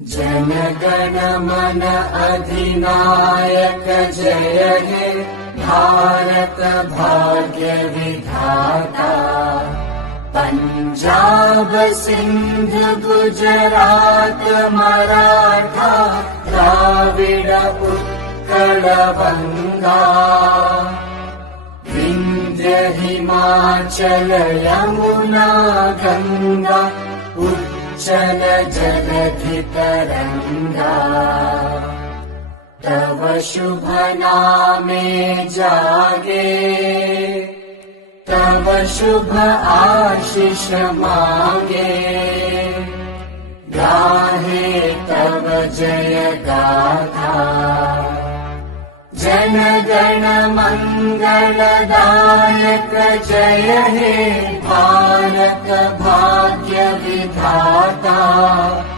जन गण मन अधिनायक जय हे भारत भाग्य विधाता। पंजाब सिंध गुजरात मराठा द्राविड उत्कल बंगा। विंध्य हिमाचल यमुना गंगा उच्चल जलधि तरंगा। तव शुभ नामे जागे तव शुभ आशीष मांगे। गाहे तव जय गाथा जन गण मंगलदायक जय हे भारत भाग्य विधाता।